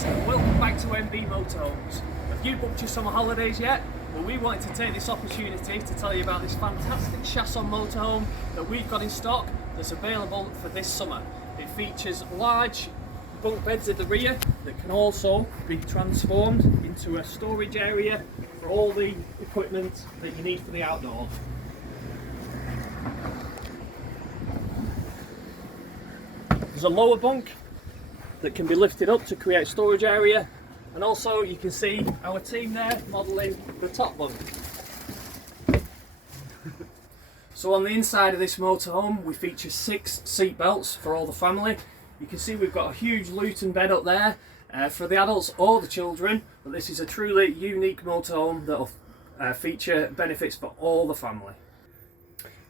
guys, and welcome back to Emm-Bee Motorhomes. Have you booked your summer holidays yet? Well, we wanted to take this opportunity to tell you about this fantastic Chausson motorhome that we've got in stock that's available for this summer. It features large bunk beds at the rear that can also be transformed into a storage area for all the equipment that you need for the outdoors. There's a lower bunk that can be lifted up to create storage area, and also you can see our team there modelling the top bunk. So on the inside of this motorhome we feature 6 seat belts for all the family. You can see we've got a huge Luton bed up there for the adults or the children, but this is a truly unique motorhome that will feature benefits for all the family.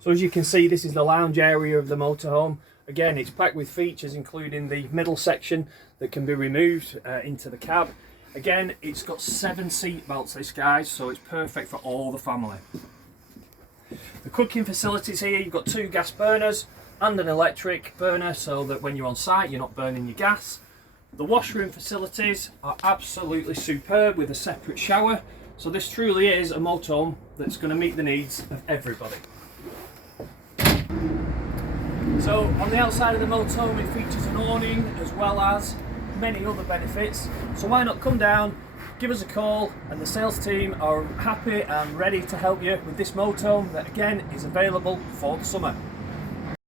So as you can see, this is the lounge area of the motorhome. Again, it's packed with features including the middle section that can be removed into the cab. Again, it's got 7 seat belts, this guys, so it's perfect for all the family. The cooking facilities here, you've got 2 gas burners and an electric burner so that when you're on site you're not burning your gas. The washroom facilities are absolutely superb with a separate shower, so this truly is a motorhome that's going to meet the needs of everybody. So on the outside of the motorhome it features an awning as well as many other benefits, so why not come down, give us a call, and the sales team are happy and ready to help you with this motorhome that again is available for the summer.